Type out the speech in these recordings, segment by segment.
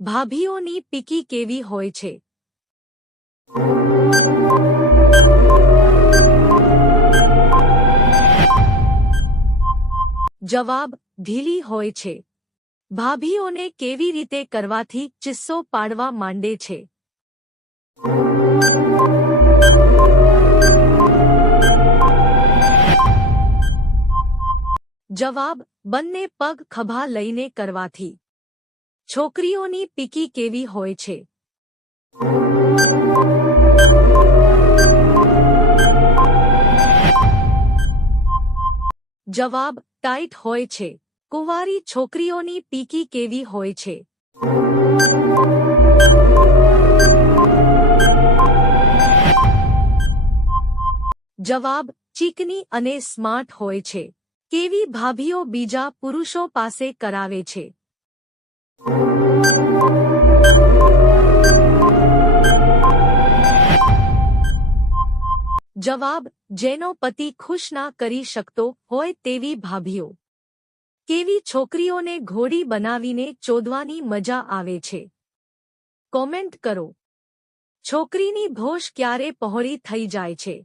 ભાભીઓની પીકી કેવી હોય છે? જવાબ: ઢીલી હોય છે. ભાભીઓને કેવી રીતે કરવાથી ચિસ્સો પાડવા માંડે છે? જવાબ: બંને પગ ખભા લઈને કરવાથી. છોકરીઓની પીકી કેવી હોય છે? જવાબ: ટાઈટ હોય છે. કુંવારી છોકરીઓની પીકી કેવી હોય છે? જવાબ: ચીકની અને સ્માર્ટ હોય છે. કેવી ભાભીઓ બીજા પુરુષો પાસે કરાવે છે? જવાબ: જેનો પતિ ખુશ ના કરી શકતો હોય તેવી ભાભીઓ. કેવી છોકરીઓને ઘોડી બનાવીને ચોદવાની મજા આવે છે? કોમેન્ટ કરો. છોકરીની ભોંશ ક્યારે પહોળી થઈ જાય છે?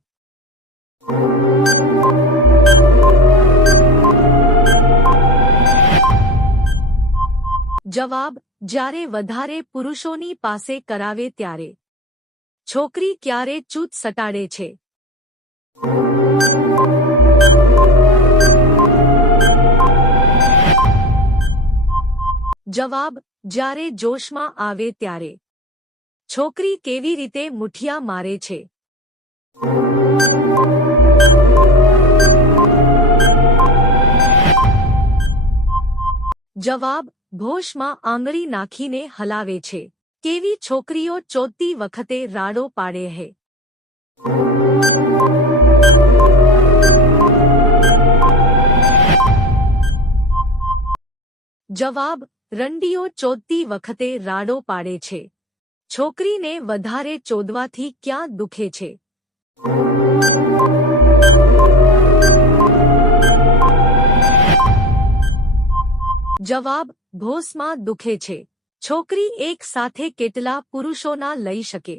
જવાબ: જ્યારે વધારે પુરુષોની પાસે કરાવે ત્યારે. છોકરી ક્યારે ચૂત સટાડે છે? જવાબ: જ્યારે જોશમાં આવે ત્યારે. છોકરી કેવી રીતે મુઠિયા મારે છે? જવાબ: ભોંશમાં આંગળી નાખીને હલાવે છે. કેવી છોકરીઓ ચોદતી વખતે રાડો પાડે છે? જવાબ: રંડીઓ ચોદતી વખતે રાડો પાડે છે. છોકરીને વધારે ચોદવાથી ક્યાં દુખે છે? જવાબ: ભોંસમાં દુખે છે. છોકરી એક સાથે કેટલા પુરુષોના લઈ શકે?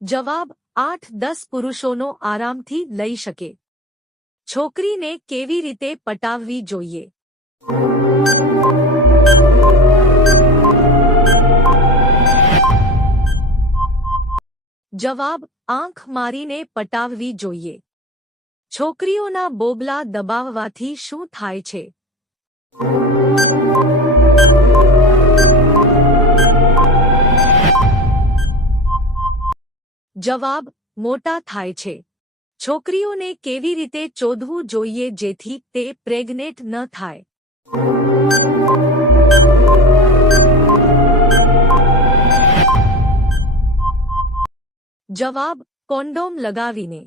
જવાબ: 8-10 પુરુષોનો આરામથી લઈ શકે. છોકરીને કેવી રીતે પટાવવી જોઈએ? જવાબ: આંખ મારીને પટાવવી જોઈએ. છોકરીઓના બોબલા દબાવવાથી શું થાય છે? જવાબ: મોટા થાય છે. છોકરીઓને કેવી રીતે ચોદવું જોઈએ જેથી તે પ્રેગ્નેન્ટ ન થાય? જવાબ: કોન્ડોમ લગાવીને.